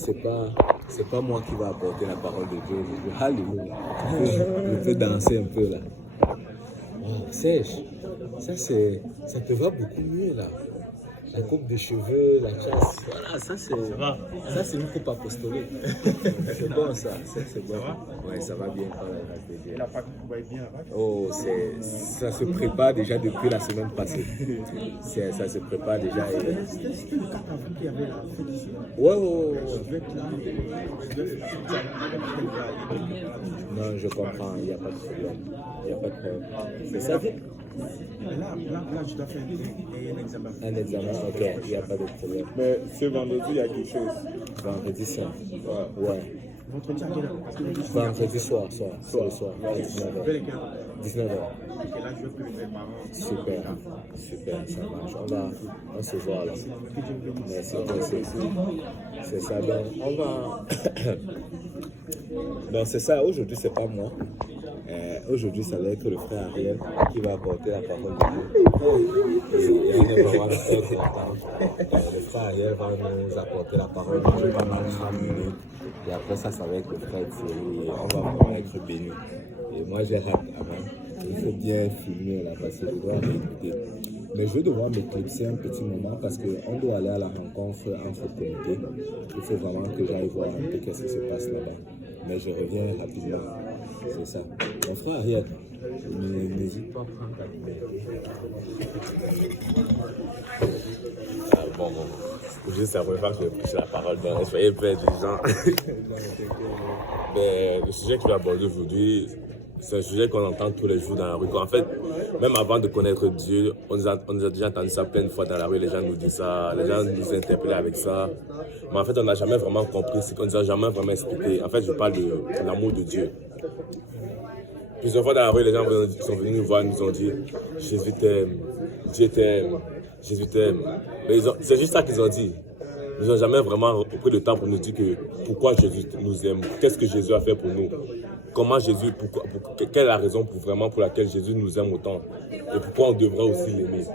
C'est pas moi qui va apporter la parole de Dieu. Alléluia. Je peux danser un peu là. Wow, Serge, ça te va beaucoup mieux là. La coupe de cheveux, la chasse. Voilà, ça c'est une coupe apostolique. C'est bon ça. C'est bon. Ouais, ça va bien par la grâce de Dieu. La Pâque va bien là. Oh, ça se prépare déjà depuis la semaine passée. Ça se prépare déjà. C'était le 4 avril qu'il y avait la fête ici. Ouais. Je vais être là. Non, je comprends, il n'y a pas de problème. C'est ça. Là, je dois faire un examen. Un examen, ok, il n'y a pas de problème. Mais ce vendredi, il y a quelque chose. Vendredi soir. Ouais. Vendredi à quelle heure? Vendredi soir, c'est le soir. 19h. Et là, je vais plus mes parents. Super, ça marche. On se voit là. Merci, c'est ça. Donc, on va. Donc, c'est ça. Aujourd'hui, c'est pas moi. Aujourd'hui, ça va être le frère Ariel qui va apporter la parole de Dieu. Et on est vraiment très content. Le frère Ariel va nous apporter la parole de Dieu pendant 30 minutes. Et après ça va être le frère Thierry. Et on va vraiment être bénis. Et moi, j'ai hâte avant. Il faut bien filmer là parce que je dois écouter. Mais je vais devoir m'éclipser un petit moment parce qu'on doit aller à la rencontre entre comités. Il faut vraiment que j'aille voir un peu qu'est-ce qui se passe là-bas. Mais je reviens rapidement. C'est ça. Mon frère Ariel, n'hésite pas à prendre ta bon. Juste la première fois que je vais prêcher la parole, donc soyez pas indulgents. Mais le sujet que je vais aborder aujourd'hui, c'est un sujet qu'on entend tous les jours dans la rue. En fait, même avant de connaître Dieu, on nous a déjà entendu ça plein de fois dans la rue. Les gens nous disent ça, les gens nous interpellent avec ça. Mais en fait, on n'a jamais vraiment compris, c'est qu'on nous a jamais vraiment expliqué. En fait, je parle de l'amour de Dieu. Plusieurs fois dans la rue, les gens sont venus nous voir, nous ont dit Jésus t'aime, Dieu t'aime, Jésus t'aime. C'est juste ça qu'ils ont dit. Ils n'ont jamais vraiment pris le temps pour nous dire pourquoi Jésus nous aime, qu'est-ce que Jésus a fait pour nous, comment Jésus, quelle est la raison pour laquelle Jésus nous aime autant et pourquoi on devrait aussi l'aimer.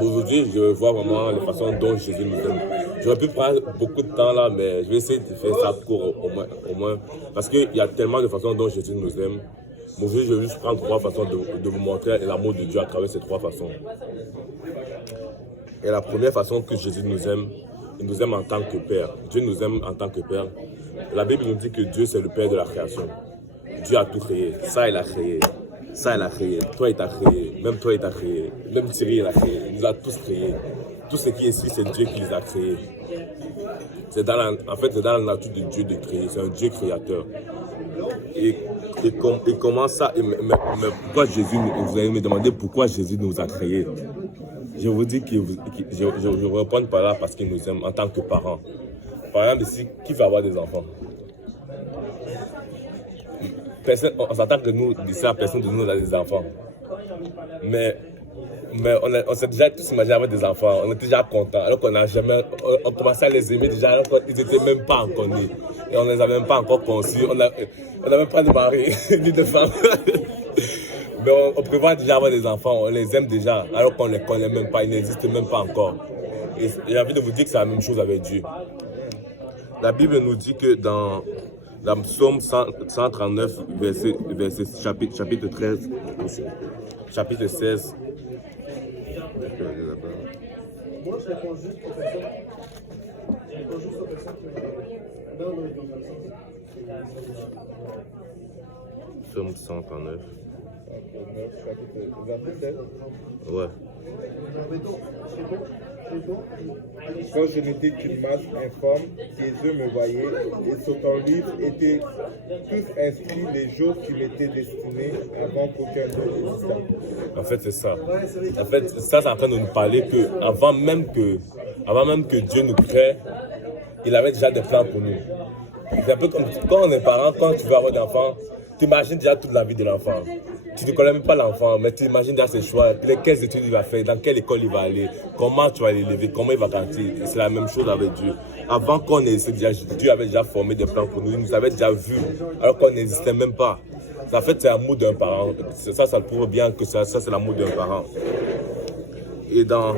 Aujourd'hui, je vois vraiment la façon dont Jésus nous aime. J'aurais pu prendre beaucoup de temps là, mais je vais essayer de faire ça court au moins parce qu'il y a tellement de façons dont Jésus nous aime. Aujourd'hui, je vais juste prendre 3 façons de vous montrer l'amour de Dieu à travers ces 3 façons. Et la première façon que Jésus nous aime, il nous aime en tant que Père. Dieu nous aime en tant que Père. La Bible nous dit que Dieu, c'est le Père de la création. Dieu a tout créé. Ça, il a créé. Ça, il a créé. Toi, il t'a créé. Même toi, il t'a créé. Même Thierry, il a créé. Il nous a tous créés. Tout ce qui est ici, c'est Dieu qui les a créés. C'est dans la nature de Dieu de créer. C'est un Dieu créateur. Et comment ça, mais pourquoi Jésus, vous allez me demander pourquoi Jésus nous a créés. Je vous dis que je réponds par là parce qu'il nous aime en tant que parents. Par exemple, ici, qui va avoir des enfants? On s'attend que nous, d'ici là, personne de nous a des enfants. Mais on s'est déjà tous imaginé avoir des enfants. On était déjà contents. Alors qu'on n'a jamais. On commençait à les aimer déjà alors qu'ils n'étaient même pas encore nés. Et on ne les avait même pas encore conçus. On n'a même pas de mari ni de femme. Mais on prévoit déjà avoir des enfants, on les aime déjà, alors qu'on ne les connaît même pas, ils n'existent même pas encore. Et j'ai envie de vous dire que c'est la même chose avec Dieu. La Bible nous dit que dans Psaume 139, chapitre 13, chapitre 16, Moi, je réponds juste aux personnes. Je réponds juste aux personnes qui ont Psaume 139. Chapitre 27. Ouais. Quand je n'étais qu'une masse informe, tes yeux me voyaient, et sur ton livre étaient tous inscrits les jours qui m'étaient destinés avant qu'aucun d'eux n'existât. En fait, c'est ça. En fait, ça, c'est en train de nous parler que avant même que Dieu nous crée, il avait déjà des plans pour nous. C'est un peu comme quand on est parent, quand tu veux avoir des enfants, tu imagines déjà toute la vie de l'enfant. Tu ne connais même pas l'enfant, mais tu imagines déjà ses choix, quelles études il va faire, dans quelle école il va aller, comment tu vas l'élever, comment il va grandir. C'est la même chose avec Dieu. Avant qu'on ait Dieu avait déjà formé des plans pour nous, il nous avait déjà vus, alors qu'on n'existait même pas. En fait, c'est l'amour d'un parent. Ça le prouve bien que ça c'est l'amour d'un parent. dans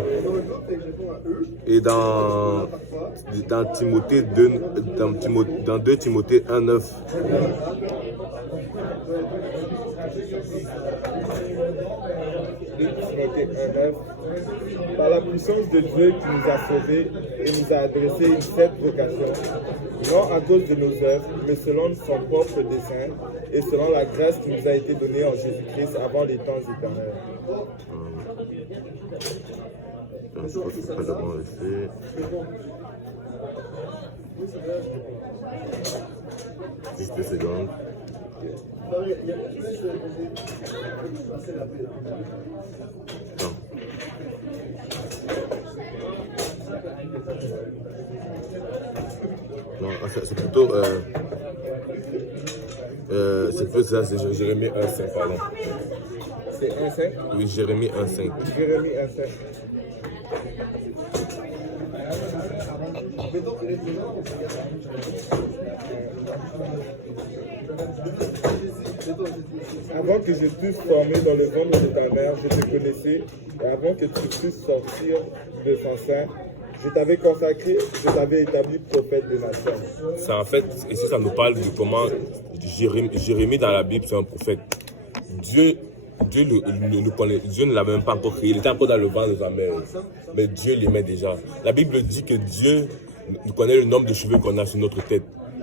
Timothée 2, dans 2 Timothée 1,9. Par la puissance de Dieu qui nous a sauvés et nous a adressé une certaine vocation, non à cause de nos œuvres, mais selon son propre dessein et selon la grâce qui nous a été donnée en Jésus-Christ avant les temps éternels. Je pense que c'est pas le bon effet. Juste 2 secondes. Non. Non, c'est plutôt c'est plus ça, c'est Jérémie 1,5, pardon. C'est 1,5? Oui, Jérémie 1,5. Jérémie 1,5. Avant que je t'eusse formé dans le ventre de ta mère, je te connaissais, et avant que tu pusses sortir de son sein, je t'avais consacré, je t'avais établi prophète de nations. C'est en fait, ici ça nous parle de comment Jérémie dans la Bible, c'est un prophète. Dieu le connaît, Dieu ne l'a même pas encore créé, il était encore dans le ventre de sa mère. Mais Dieu l'aimait déjà. La Bible dit que Dieu nous connaît le nombre de cheveux qu'on a sur notre tête.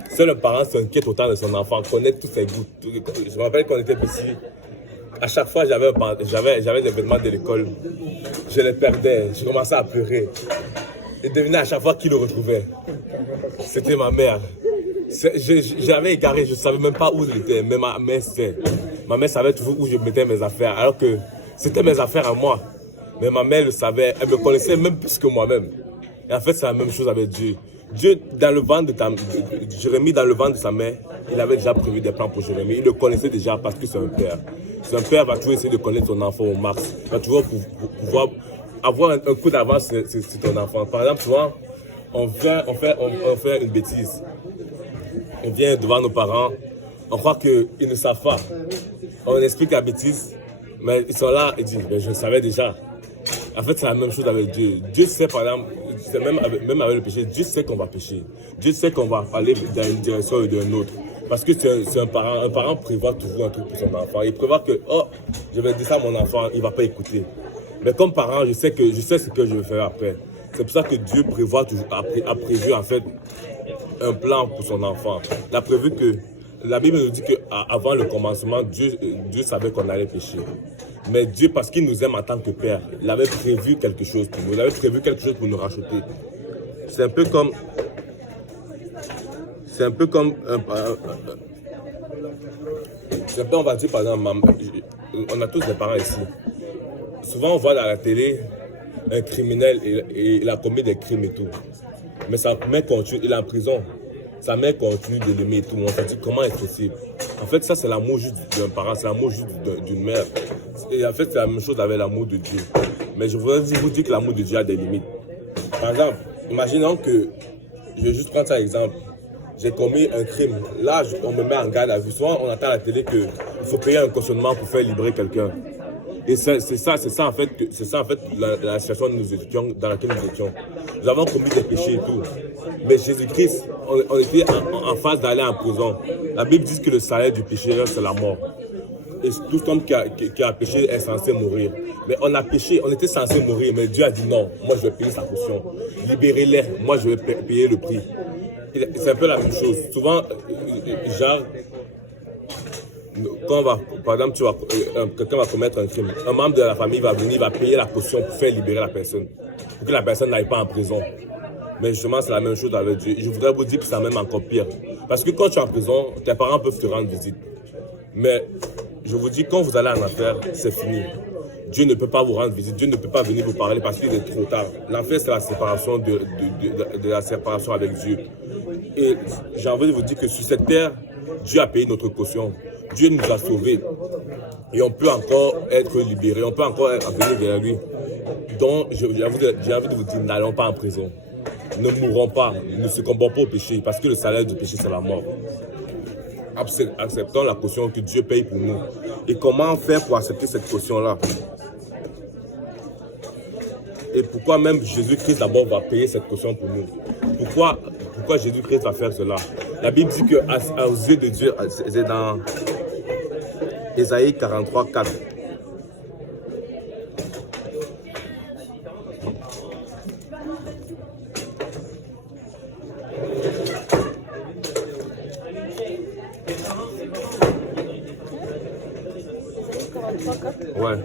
Seul un parent s'inquiète autant de son enfant, connaît tous ses goûts. Je me rappelle quand on était petit, à chaque fois j'avais des vêtements de l'école, je les perdais, je commençais à pleurer. Et devinez à chaque fois qui le retrouvait. C'était ma mère. J'avais égaré, je ne savais même pas où il était, mais ma mère savait toujours où je mettais mes affaires, alors que c'était mes affaires à moi. Mais ma mère le savait, elle me connaissait même plus que moi-même. Et en fait, c'est la même chose avec Dieu. Dieu, dans le ventre de Jérémie, dans le ventre de sa mère, il avait déjà prévu des plans pour Jérémie. Il le connaissait déjà parce que c'est un père. C'est un père va toujours essayer de connaître son enfant au max. Il va toujours pouvoir avoir un coup d'avance sur ton enfant. Par exemple, souvent, on fait une bêtise. On vient devant nos parents, on croit qu'ils ne savent pas. On explique la bêtise, mais ils sont là et disent, je le savais déjà. En fait, c'est la même chose avec Dieu. Dieu sait, par exemple, même avec le péché, Dieu sait qu'on va pécher. Dieu sait qu'on va aller dans une direction ou dans une autre. Parce que c'est un parent. Un parent prévoit toujours un truc pour son enfant. Il prévoit que, oh, je vais dire ça à mon enfant, il ne va pas écouter. Mais comme parent, je sais ce que je vais faire après. C'est pour ça que Dieu prévoit toujours, a prévu en fait un plan pour son enfant. Il a prévu que, la Bible nous dit qu'avant le commencement, Dieu savait qu'on allait pécher. Mais Dieu, parce qu'il nous aime en tant que Père, il avait prévu quelque chose pour nous. Il avait prévu quelque chose pour nous racheter. C'est un peu comme on va dire par exemple, on a tous des parents ici. Souvent on voit dans la télé un criminel et il a commis des crimes et tout. Mais sa mère continue, il est en prison. Sa mère continue de l'aimer et tout. On se dit comment est-ce possible? En fait, ça c'est l'amour juste d'un parent, c'est l'amour juste d'une mère. Et en fait, c'est la même chose avec l'amour de Dieu. Mais je voudrais vous dire que l'amour de Dieu a des limites. Par exemple, imaginons que, je vais juste prendre ça exemple. J'ai commis un crime. Là, on me met en garde à vue. Souvent, on entend à la télé qu'il faut payer un cautionnement pour faire libérer quelqu'un. Et c'est ça en fait la situation dans laquelle nous étions. Nous avons commis des péchés et tout. Mais Jésus-Christ, on était en phase d'aller en prison. La Bible dit que le salaire du pécheur, c'est la mort. Et tout homme qui a péché est censé mourir. Mais on a péché, on était censé mourir, mais Dieu a dit non, moi je vais payer sa caution. Libérez-les, moi je vais payer le prix. C'est un peu la même chose. Souvent, genre, par exemple, quelqu'un va commettre un crime. Un membre de la famille va venir, va payer la caution pour faire libérer la personne. Pour que la personne n'aille pas en prison. Mais justement, c'est la même chose avec Dieu. Je voudrais vous dire que c'est même encore pire. Parce que quand tu es en prison, tes parents peuvent te rendre visite. Mais je vous dis, quand vous allez en enfer, c'est fini. Dieu ne peut pas vous rendre visite, Dieu ne peut pas venir vous parler parce qu'il est trop tard. L'enfer, c'est la séparation de la séparation avec Dieu. Et j'ai envie de vous dire que sur cette terre, Dieu a payé notre caution. Dieu nous a sauvés. Et on peut encore être libérés, on peut encore venir vers lui. Donc, j'ai envie de vous dire, n'allons pas en prison. Ne mourrons pas, ne succombons pas au péché, parce que le salaire du péché, c'est la mort. Acceptons la caution que Dieu paye pour nous. Et comment faire pour accepter cette caution-là? Et pourquoi même Jésus-Christ d'abord va payer cette caution pour nous? Pourquoi Jésus-Christ va faire cela? La Bible dit qu'aux yeux de Dieu, c'est dans Ésaïe 43, 4. Ouais.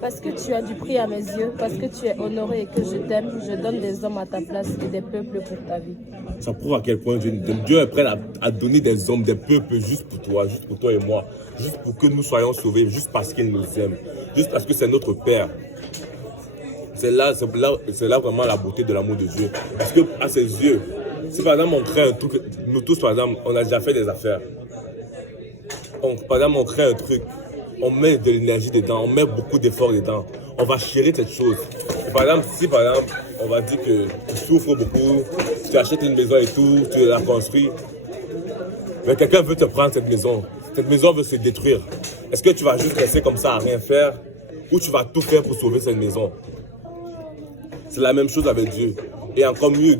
Parce que tu as du prix à mes yeux, parce que tu es honoré et que je t'aime, je donne des hommes à ta place et des peuples pour ta vie. Ça prouve à quel point Dieu est prêt à donner des hommes, des peuples juste pour toi et moi, juste pour que nous soyons sauvés, juste parce qu'il nous aime, juste parce que c'est notre Père. C'est là vraiment la beauté de l'amour de Dieu. Parce que à ses yeux, si par exemple on crée un truc, nous tous par exemple, on a déjà fait des affaires. Par exemple on crée un truc, on met de l'énergie dedans, on met beaucoup d'efforts dedans, on va chérir cette chose. Et par exemple, si par exemple, on va dire que tu souffres beaucoup, tu achètes une maison et tout, tu la construis, mais quelqu'un veut te prendre cette maison veut se détruire. Est-ce que tu vas juste rester comme ça à rien faire ou tu vas tout faire pour sauver cette maison? C'est la même chose avec Dieu. Et encore mieux,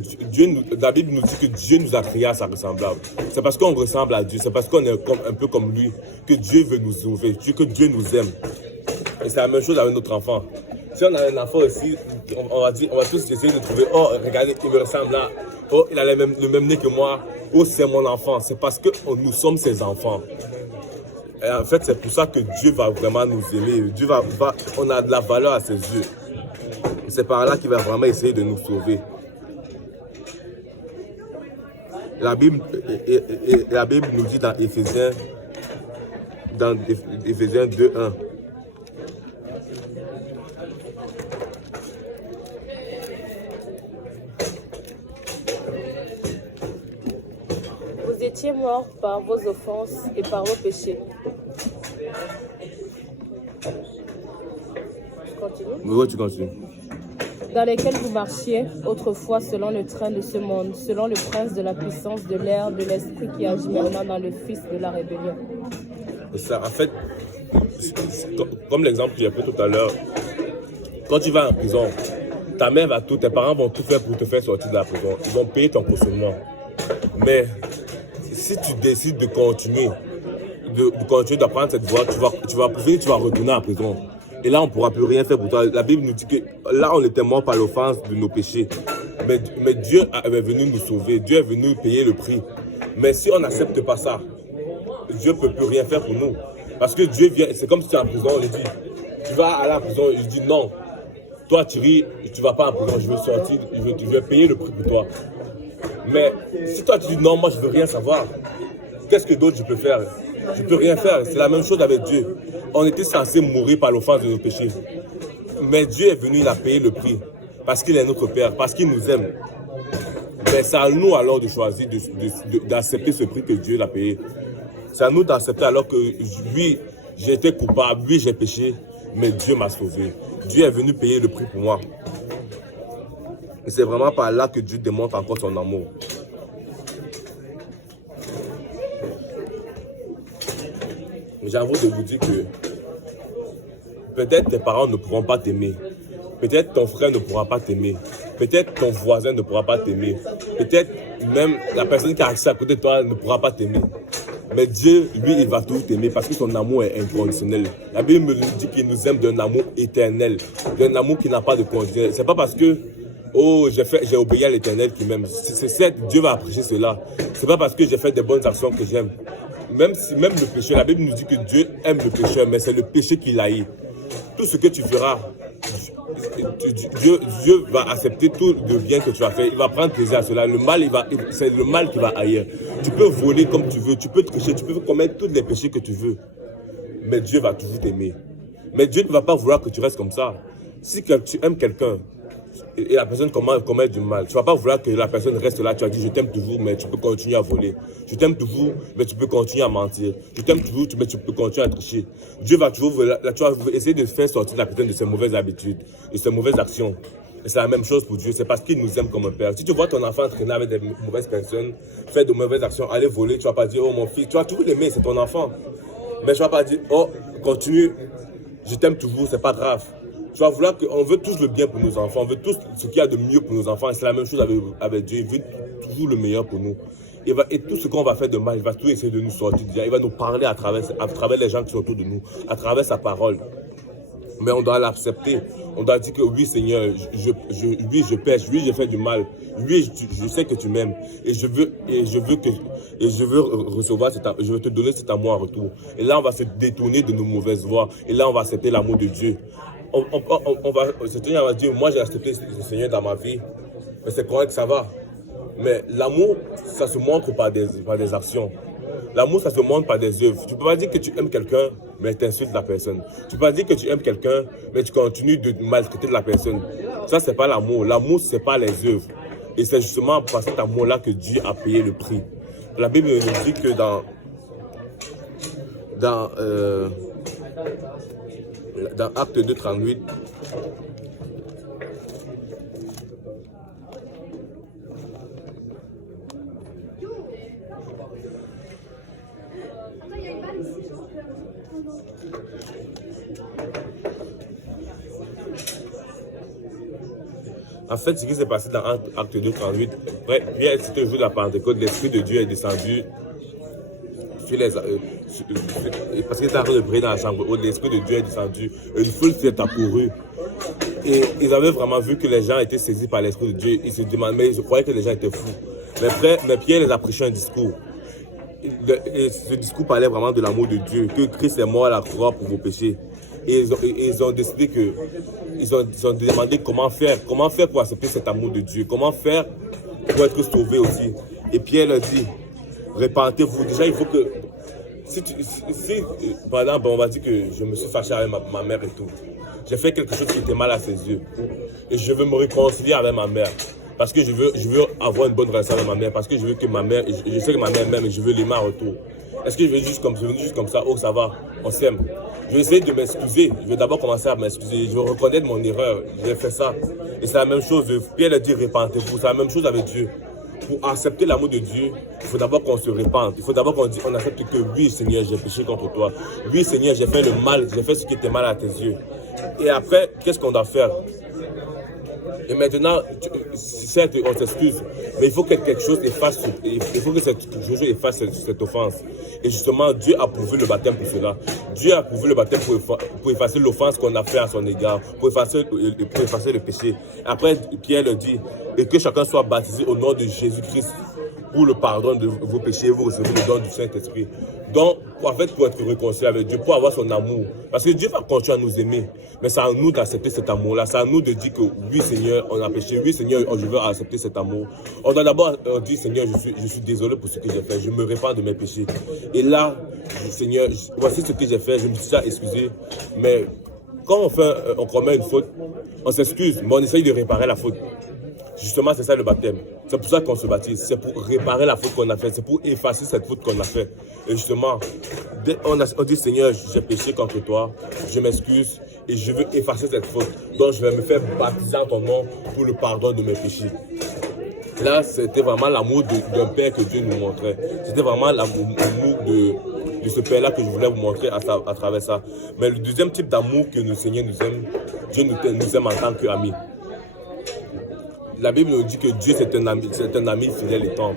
la Bible nous dit que Dieu nous a créés à sa ressemblance. C'est parce qu'on ressemble à Dieu, c'est parce qu'on est un peu comme lui, que Dieu veut nous sauver, que Dieu nous aime. Et c'est la même chose avec notre enfant. Si on a un enfant aussi, on va tous essayer de trouver, oh regardez, il me ressemble là, oh il a le même nez que moi, oh c'est mon enfant. C'est parce que nous sommes ses enfants. Et en fait, c'est pour ça que Dieu va vraiment nous aimer. On a de la valeur à ses yeux. C'est par là qu'il va vraiment essayer de nous sauver. La Bible nous dit dans Éphésiens 2:1. Vous étiez morts par vos offenses et par vos péchés. Je continue. Oui, tu continues. Dans lesquels vous marchiez autrefois selon le train de ce monde, selon le prince de la puissance de l'air, de l'esprit qui agit maintenant dans le fils de la rébellion. Ça, en fait, comme l'exemple que j'ai pris tout à l'heure, quand tu vas en prison, ta mère va tout, tes parents vont tout faire pour te faire sortir de la prison. Ils vont payer ton cautionnement. Mais si tu décides de continuer d'apprendre cette voie, tu vas retourner en prison. Et là, on ne pourra plus rien faire pour toi. La Bible nous dit que là, on était mort par l'offense de nos péchés. Mais Dieu est venu nous sauver. Dieu est venu payer le prix. Mais si on n'accepte pas ça, Dieu ne peut plus rien faire pour nous. Parce que Dieu vient, c'est comme si tu es en prison, on lui dit, tu vas aller en prison, il dit non. Toi, tu ris, tu ne vas pas en prison, je veux sortir, je vais payer le prix pour toi. Mais si toi, tu dis non, moi, je ne veux rien savoir, qu'est-ce que d'autre je peux faire? Je ne peux rien faire. C'est la même chose avec Dieu. On était censé mourir par l'offense de nos péchés. Mais Dieu est venu, il a payé le prix. Parce qu'il est notre Père, parce qu'il nous aime. Mais c'est à nous alors de choisir d'accepter ce prix que Dieu l'a payé. C'est à nous d'accepter alors que lui, j'ai été coupable, lui, j'ai péché, mais Dieu m'a sauvé. Dieu est venu payer le prix pour moi. Et c'est vraiment par là que Dieu démontre encore son amour. J'avoue de vous dire que peut-être tes parents ne pourront pas t'aimer. Peut-être ton frère ne pourra pas t'aimer. Peut-être ton voisin ne pourra pas t'aimer. Peut-être même la personne qui est assise à côté de toi ne pourra pas t'aimer. Mais Dieu, lui, il va toujours t'aimer parce que son amour est inconditionnel. La Bible me dit qu'il nous aime d'un amour éternel, d'un amour qui n'a pas de conditionnel. C'est pas parce que j'ai obéi à l'Éternel qui m'aime. Dieu va apprécier cela. C'est pas parce que j'ai fait des bonnes actions que j'aime. Même le péché, la Bible nous dit que Dieu aime le pécheur, mais c'est le péché qu'il haït. Tout ce que tu feras, Dieu va accepter tout le bien que tu as fait. Il va prendre plaisir à cela. C'est le mal qui va haïr. Tu peux voler comme tu veux, tu peux tricher, tu peux commettre tous les péchés que tu veux. Mais Dieu va toujours t'aimer. Mais Dieu ne va pas vouloir que tu restes comme ça. Si tu aimes quelqu'un, et la personne commet du mal, tu ne vas pas vouloir que la personne reste là. Tu as dit je t'aime toujours, mais tu peux continuer à voler. Je t'aime toujours, mais tu peux continuer à mentir. Je t'aime toujours, mais tu peux continuer à tricher. Dieu va toujours essayer de faire sortir la personne de ses mauvaises habitudes, de ses mauvaises actions. Et c'est la même chose pour Dieu. C'est parce qu'il nous aime comme un père. Si tu vois ton enfant traîner avec des mauvaises personnes, faire de mauvaises actions, aller voler, tu ne vas pas dire oh mon fils, tu vas toujours l'aimer, c'est ton enfant. Mais tu ne vas pas dire oh continue, je t'aime toujours, c'est pas grave. Tu vas vouloir qu'on veut tous le bien pour nos enfants, on veut tous ce qu'il y a de mieux pour nos enfants. Et c'est la même chose avec Dieu, il veut toujours le meilleur pour nous. Et tout ce qu'on va faire de mal, il va tout essayer de nous sortir. Il va nous parler à travers les gens qui sont autour de nous, à travers sa parole. Mais on doit l'accepter. On doit dire que oui, Seigneur, oui, je pêche, oui, j'ai fait du mal. Oui, je sais que tu m'aimes. Et je veux recevoir je veux te donner cet amour en retour. Et là, on va se détourner de nos mauvaises voies. Et là, on va accepter l'amour de Dieu. Le Seigneur va dire, moi, j'ai accepté le Seigneur dans ma vie. Mais c'est correct, ça va. Mais l'amour, ça se montre par des actions. L'amour, ça se montre par des œuvres. Tu ne peux pas dire que tu aimes quelqu'un, mais tu insultes la personne. Tu ne peux pas dire que tu aimes quelqu'un, mais tu continues de maltraiter la personne. Ça, ce n'est pas l'amour. L'amour, ce n'est pas les œuvres. Et c'est justement par cet amour-là que Dieu a payé le prix. La Bible nous dit que dans Acte 2, 38, en fait, ce qui s'est passé dans Acte 2, 38, Pierre, c'était le jour de la Pentecôte, l'Esprit de Dieu est descendu sur parce qu'il était en train de prier dans la chambre haute, l'Esprit de Dieu est descendu, une foule s'est accourue. Et ils avaient vraiment vu que les gens étaient saisis par l'Esprit de Dieu. Ils se demandaient, mais ils croyaient que les gens étaient fous. Mais Pierre les a prêché un discours. Et ce discours parlait vraiment de l'amour de Dieu, que Christ est mort à la croix pour vos péchés. Et ils ont décidé que, ils ont demandé comment faire pour accepter cet amour de Dieu, comment faire pour être sauvé aussi. Et Pierre leur dit, répentez-vous. Déjà, il faut que, si par exemple, on va dire que je me suis fâché avec ma mère et tout, j'ai fait quelque chose qui était mal à ses yeux, et je veux me réconcilier avec ma mère. Parce que je veux avoir une bonne relation avec ma mère, parce que je veux que ma mère, je sais que ma mère m'aime et je veux l'aimer en retour. Est-ce que je vais juste comme ça, oh ça va, on s'aime. Je vais essayer de m'excuser, je vais d'abord commencer à m'excuser, je vais reconnaître mon erreur, j'ai fait ça. Et c'est la même chose, Pierre a dit répentez-vous, c'est la même chose avec Dieu. Pour accepter l'amour de Dieu, il faut d'abord qu'on se répande, il faut d'abord qu'on accepte que oui Seigneur, j'ai péché contre toi. Oui Seigneur, j'ai fait le mal, j'ai fait ce qui était mal à tes yeux. Et après, qu'est-ce qu'on doit faire? Et maintenant, certes, on s'excuse, mais il faut que quelque chose efface, cette offense. Et justement, Dieu a prouvé le baptême pour cela. Dieu a prouvé le baptême pour effacer l'offense qu'on a fait à son égard, pour effacer le péché. Après, Pierre le dit, et que chacun soit baptisé au nom de Jésus-Christ pour le pardon de vos péchés, vous recevez le don du Saint-Esprit. Donc, en fait, pour être réconcilié avec Dieu, pour avoir son amour. Parce que Dieu va continuer à nous aimer. Mais c'est à nous d'accepter cet amour-là. C'est à nous de dire que oui, Seigneur, on a péché. Oui, Seigneur, je veux accepter cet amour. On doit d'abord dire, Seigneur, je suis désolé pour ce que j'ai fait. Je me répands de mes péchés. Et là, Seigneur, voici ce que j'ai fait. Je me suis déjà excusé. Mais quand on commet une faute, on s'excuse, mais on essaye de réparer la faute. Justement, c'est ça le baptême. C'est pour ça qu'on se baptise. C'est pour réparer la faute qu'on a faite. C'est pour effacer cette faute qu'on a faite. Et justement, on dit Seigneur, j'ai péché contre toi. Je m'excuse et je veux effacer cette faute. Donc, je vais me faire baptiser en ton nom pour le pardon de mes péchés. Là, c'était vraiment l'amour d'un Père que Dieu nous montrait. C'était vraiment l'amour de ce Père-là que je voulais vous montrer à travers ça. Mais le deuxième type d'amour que le Seigneur nous aime, Dieu nous aime en tant qu'amis. La Bible nous dit que Dieu c'est un ami fidèle et tendre.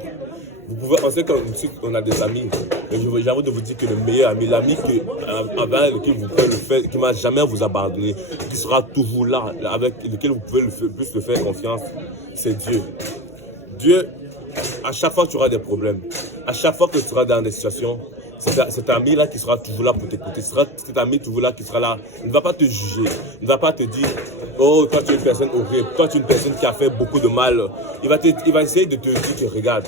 On sait qu'on a des amis, mais j'ai envie de vous dire que le meilleur ami, l'ami avec lequel vous pouvez le faire, qui ne va jamais vous abandonner, qui sera toujours là, avec lequel vous pouvez plus le faire confiance, c'est Dieu. Dieu, à chaque fois que tu auras des problèmes, à chaque fois que tu seras dans des situations, cet ami-là qui sera toujours là pour t'écouter, cet ami toujours là qui sera là, il ne va pas te juger, il ne va pas te dire oh, toi tu es une personne horrible, toi tu es une personne qui a fait beaucoup de mal. Il va essayer de te dire que regarde,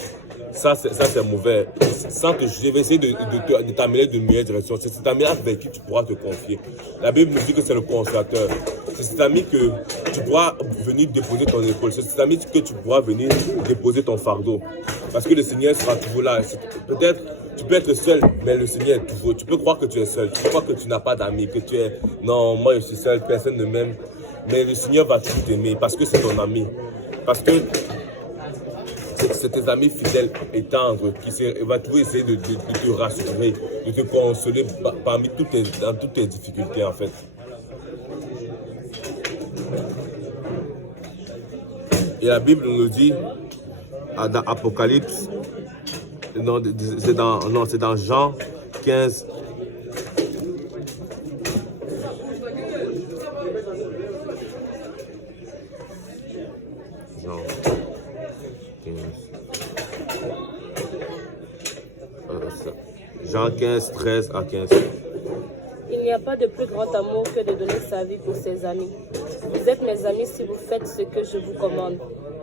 ça c'est mauvais. Sans te juger, il va essayer de t'amener d'une meilleure direction. C'est cet ami-là avec qui tu pourras te confier. La Bible nous dit que c'est le consolateur. C'est cet ami que tu pourras venir déposer ton épaule. C'est cet ami que tu pourras venir déposer ton fardeau. Parce que le Seigneur sera toujours là. Peut-être tu peux être seul, mais le Seigneur est toujours. Tu peux croire que tu es seul. Tu peux croire que tu n'as pas d'amis, que tu es non, moi je suis seul, personne ne m'aime. Mais le Seigneur va toujours t'aimer parce que c'est ton ami. Parce que c'est tes amis fidèles et tendres qui va toujours essayer de te rassurer, de te consoler dans toutes tes difficultés en fait. Et la Bible nous dit, dans Apocalypse, c'est dans Jean 15. Jean 15, 13 à 15. Il n'y a pas de plus grand amour que de donner sa vie pour ses amis. Vous êtes mes amis si vous faites ce que je vous commande.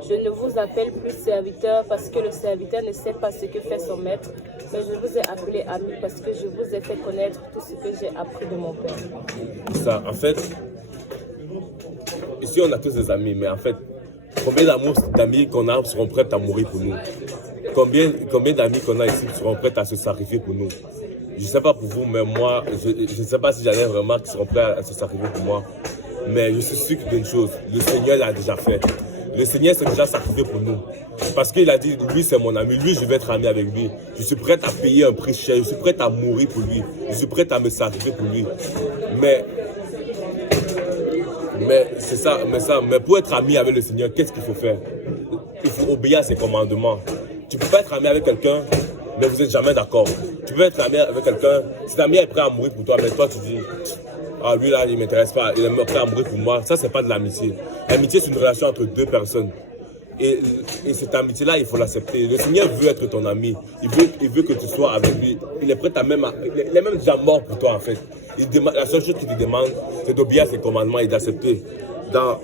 Je ne vous appelle plus serviteur parce que le serviteur ne sait pas ce que fait son maître, mais je vous ai appelé ami parce que je vous ai fait connaître tout ce que j'ai appris de mon Père. Ça, en fait, ici on a tous des amis, mais en fait, combien d'amis qu'on a seront prêts à mourir pour nous? Combien d'amis qu'on a ici seront prêts à se sacrifier pour nous? Je ne sais pas pour vous, mais moi, je ne sais pas si j'en ai vraiment qui seront prêts à se sacrifier pour moi. Mais je suis sûr d'une chose, le Seigneur l'a déjà fait. Le Seigneur s'est déjà sacrifié pour nous. Parce qu'il a dit, lui c'est mon ami, lui je vais être ami avec lui. Je suis prêt à payer un prix cher, je suis prêt à mourir pour lui. Je suis prêt à me sacrifier pour lui. Mais c'est ça, mais pour être ami avec le Seigneur, qu'est-ce qu'il faut faire? Il faut obéir à ses commandements. Tu ne peux pas être ami avec quelqu'un, mais vous n'êtes jamais d'accord. Tu peux être ami avec quelqu'un, cet ami est prêt à mourir pour toi, mais toi tu dis, ah lui là, il ne m'intéresse pas, il est prêt à mourir pour moi. Ça, c'est pas de l'amitié. L'amitié, c'est une relation entre deux personnes. Et cette amitié-là, il faut l'accepter. Le Seigneur veut être ton ami. Il veut que tu sois avec lui. Il est prêt à il est même déjà mort pour toi, en fait. La seule chose qu'il te demande, c'est d'obéir à ses commandements et d'accepter. Dans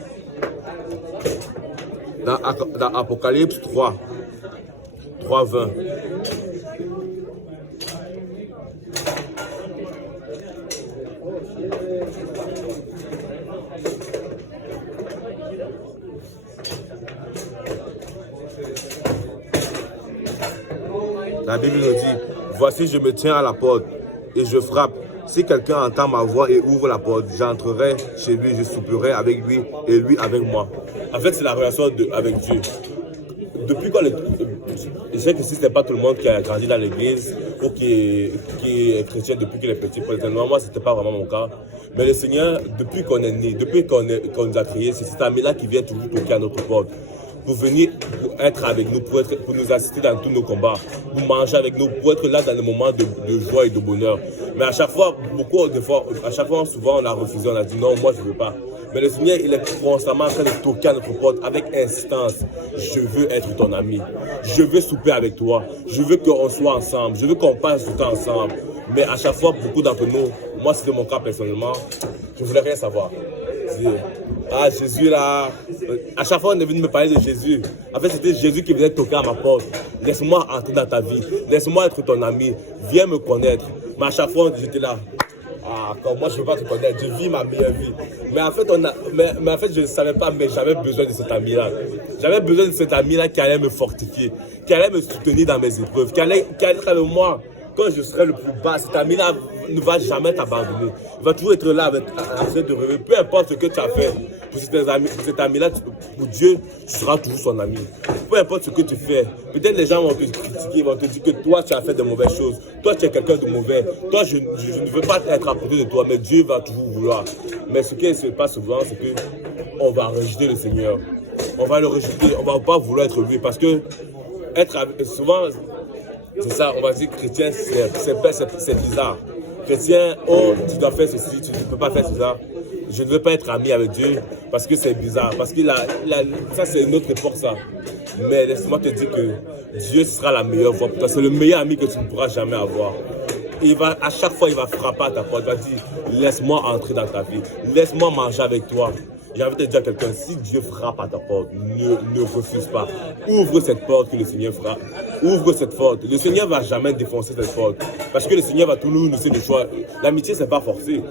Apocalypse 3, 20. La Bible nous dit, voici je me tiens à la porte et je frappe. Si quelqu'un entend ma voix et ouvre la porte, j'entrerai chez lui, je souperai avec lui et lui avec moi. En fait, c'est la relation avec Dieu. Depuis quand je sais que si ce n'est pas tout le monde qui a grandi dans l'église ou qui est chrétien depuis qu'il est petit, personnellement, moi, ce n'était pas vraiment mon cas. Mais le Seigneur, depuis qu'on est né, depuis qu'on nous a créés, c'est cet ami-là qui vient toujours toquer à notre porte. Pour venir, pour être avec nous, pour nous assister dans tous nos combats, pour manger avec nous, pour être là dans les moments de joie et de bonheur. Mais à chaque fois, souvent, on a refusé, on a dit non, moi je ne veux pas. Mais le Seigneur, il est constamment en train de toquer à notre porte avec insistance. Je veux être ton ami. Je veux souper avec toi. Je veux qu'on soit ensemble. Je veux qu'on passe du temps ensemble. Mais à chaque fois, beaucoup d'entre nous, moi c'était mon cas personnellement, je ne voulais rien savoir. Ah, Jésus là, à chaque fois on est venu me parler de Jésus. En fait, c'était Jésus qui venait toquer à ma porte. Laisse-moi entrer dans ta vie, laisse-moi être ton ami, viens me connaître. Mais à chaque fois, j'étais là. Ah, comme moi je ne veux pas te connaître, je vis ma meilleure vie. Mais en fait, je ne savais pas, mais j'avais besoin de cet ami-là. J'avais besoin de cet ami-là qui allait me fortifier, qui allait me soutenir dans mes épreuves, qui allait être avec moi. Quand je serai le plus bas, cet ami-là ne va jamais t'abandonner. Il va toujours être là avec de rêver. Peu importe ce que tu as fait pour cet ami-là, pour Dieu, tu seras toujours son ami. Peu importe ce que tu fais. Peut-être les gens vont te critiquer, vont te dire que toi, tu as fait de mauvaises choses. Toi, tu es quelqu'un de mauvais. Toi, je ne veux pas être à côté de toi, mais Dieu va toujours vouloir. Mais ce qui se passe souvent, c'est qu'on va rejeter le Seigneur. On va le rejeter, on ne va pas vouloir être lui. Parce que souvent, c'est ça, on va dire chrétien, c'est bizarre. Chrétien, oh, tu dois faire ceci, tu ne peux pas faire cela. Je ne veux pas être ami avec Dieu parce que c'est bizarre. Parce que ça, c'est une autre époque, ça. Mais laisse-moi te dire que Dieu sera la meilleure voie pour toi. C'est le meilleur ami que tu ne pourras jamais avoir. À chaque fois, il va frapper à ta porte. Il va dire, laisse-moi entrer dans ta vie. Laisse-moi manger avec toi. J'ai envie de dire à quelqu'un, si Dieu frappe à ta porte, ne refuse pas. Ouvre cette porte que le Seigneur frappe. Ouvre cette porte. Le Seigneur ne va jamais défoncer cette porte. Parce que le Seigneur va toujours nous laisser le choix. L'amitié, ce n'est pas forcé.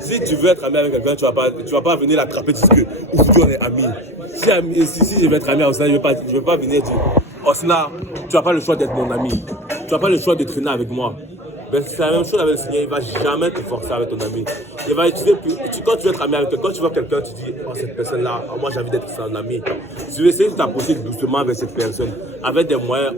Si tu veux être ami avec quelqu'un, tu ne vas pas venir l'attraper et dire que aujourd'hui on est amis. Si je vais être ami avec Osna, je ne vais pas venir dire, Osna, tu n'as pas le choix d'être mon ami. Tu n'as pas le choix de traîner avec moi. Ben, c'est la même chose avec le Seigneur, il ne va jamais te forcer avec ton ami. Il va utiliser, quand tu veux être ami avec quelqu'un, quand tu vois quelqu'un, tu dis, oh cette personne-là, moi j'ai envie d'être son ami. Tu vas essayer de t'approcher doucement avec cette personne, avec des moyens,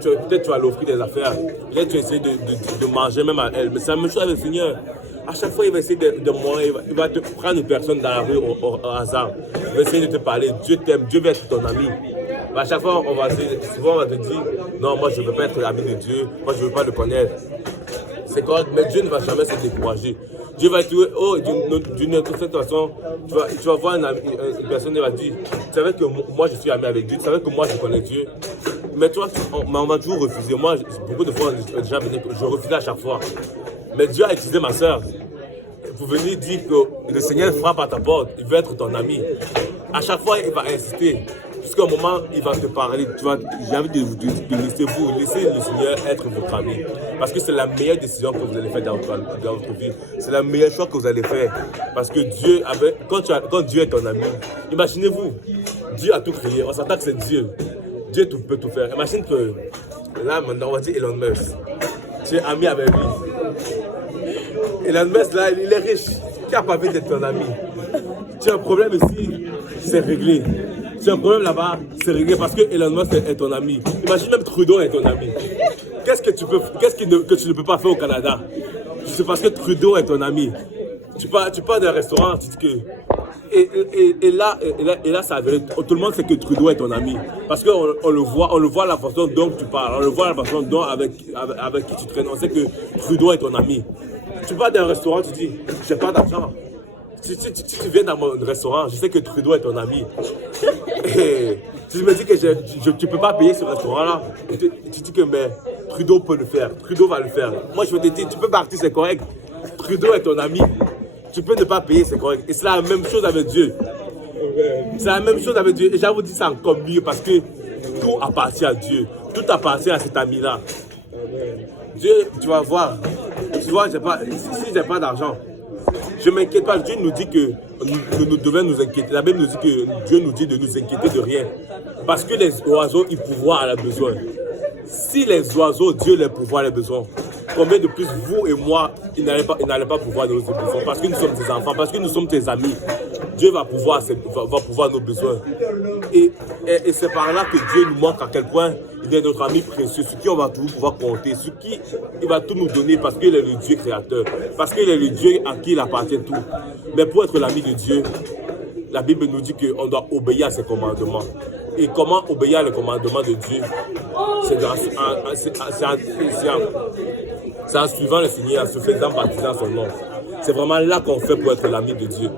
peut-être tu vas lui offrir des affaires, peut-être tu vas essayer de manger même à elle. Mais c'est la même chose avec le Seigneur. À chaque fois, il va essayer de montrer, il va te prendre une personne dans la rue au hasard. Il va essayer de te parler. Dieu t'aime, Dieu veut être ton ami. Mais à chaque fois, souvent on va te dire, non, moi je ne veux pas être l'ami de Dieu, moi je ne veux pas le connaître. C'est correct, mais Dieu ne va jamais se décourager. Dieu va dire, oh, d'une autre façon, tu vas voir une personne qui va dire, tu savais que moi je suis ami avec Dieu, tu savais que moi je connais Dieu. Mais toi, on va toujours refuser. Moi, beaucoup de fois, déjà, je refusais à chaque fois. Mais Dieu a utilisé ma soeur pour venir dire que le Seigneur frappe à ta porte, il veut être ton ami. À chaque fois, il va insister. Jusqu'à un moment, il va te parler. J'ai envie de laisser le Seigneur être votre ami. Parce que c'est la meilleure décision que vous allez faire dans votre vie. C'est la meilleure chose que vous allez faire. Parce que Dieu, quand Dieu est ton ami, imaginez-vous, Dieu a tout créé. On s'attend que c'est Dieu. Dieu peut tout faire. Imagine que là, maintenant, on va dire Elon Musk. Tu es ami avec lui. Elon Musk, là, il est riche. Tu n'as pas envie d'être ton ami. Tu as un problème ici, c'est réglé. Tu as un problème là-bas, c'est réglé parce que Elon Musk est ton ami. Imagine même Trudeau est ton ami. Qu'est-ce que tu ne peux pas faire au Canada? C'est parce que Trudeau est ton ami. Tu pars d'un restaurant, tu dis que... Et là, ça avéré. Tout le monde sait que Trudeau est ton ami. Parce qu'on le voit la façon dont tu parles, on le voit la façon dont avec qui tu traînes. On sait que Trudeau est ton ami. Tu pars d'un restaurant, tu dis, j'ai pas d'argent. Si tu viens dans mon restaurant, je sais que Trudeau est ton ami. Et si je me dis que tu ne peux pas payer ce restaurant-là, tu dis que mais Trudeau peut le faire, Trudeau va le faire. Moi, je vais te dire, tu peux partir, c'est correct. Trudeau est ton ami. Tu peux ne pas payer, c'est correct. Et c'est la même chose avec Dieu. C'est la même chose avec Dieu. Et je vous dis, c'est encore mieux parce que tout appartient à Dieu. Tout appartient à cet ami-là. Dieu, tu vas voir. Tu vois, si je n'ai pas d'argent, je ne m'inquiète pas. Dieu nous dit que nous devons nous inquiéter. La Bible nous dit que Dieu nous dit de nous inquiéter de rien. Parce que les oiseaux, ils pouvoir à besoin. Si les oiseaux, Dieu les pouvoir les besoins, combien de plus vous et moi, ils n'allaient pas pouvoir nos besoins? Parce que nous sommes des enfants, parce que nous sommes tes amis. Dieu va pouvoir nos besoins. Et c'est par là que Dieu nous montre à quel point il est notre ami précieux, sur qui on va toujours pouvoir compter, sur qui il va tout nous donner, parce qu'il est le Dieu créateur, parce qu'il est le Dieu à qui il appartient tout. Mais pour être l'ami de Dieu, la Bible nous dit qu'on doit obéir à ses commandements. Et comment obéir les commandements de Dieu? C'est en suivant le Seigneur, en se faisant baptiser en son nom. C'est vraiment là qu'on fait pour être l'ami de Dieu.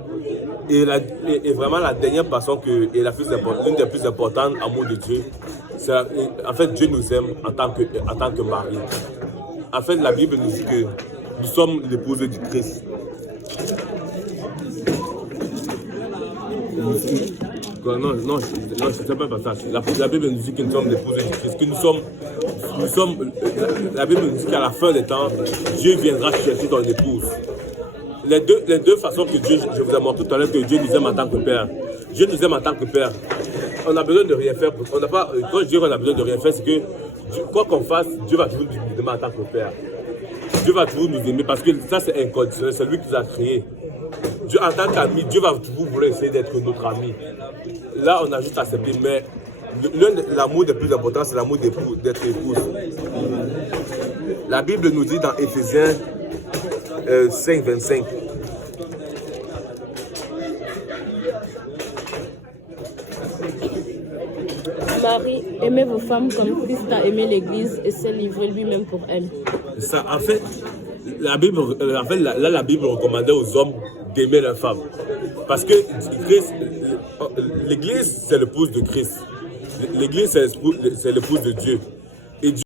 Et vraiment la dernière façon et l'une des plus importantes amours de Dieu, c'est en fait Dieu nous aime en tant que mari. En fait, la Bible nous dit que nous sommes l'épouse du Christ. Non, c'est pas ça. La Bible nous dit que nous sommes l'épouse du Christ. La Bible nous dit qu'à la fin des temps, Dieu viendra chercher ton épouse. Les deux façons que Dieu, je vous ai montré tout à l'heure, que Dieu nous aime en tant que Père. Dieu nous aime en tant que Père. On a besoin de rien faire. Quand je dis qu'on a besoin de rien faire, c'est que quoi qu'on fasse, Dieu va toujours nous aimer en tant que Père. Dieu va toujours nous aimer parce que ça c'est inconditionnel, c'est lui qui nous a créés. Dieu, en tant qu'ami, Dieu va toujours vouloir essayer d'être notre ami. Là, on a juste accepté, mais l'amour le plus important, c'est l'amour d'être épouse. La Bible nous dit dans Éphésiens 5, 25. Marie, aimez vos femmes comme Christ a aimé l'Église et s'est livré lui-même pour elle. Ça, en fait, la Bible recommandait aux hommes d'aimer leurs femmes. Parce que l'Église, c'est l'épouse de Christ. L'Église, c'est l'épouse de Dieu.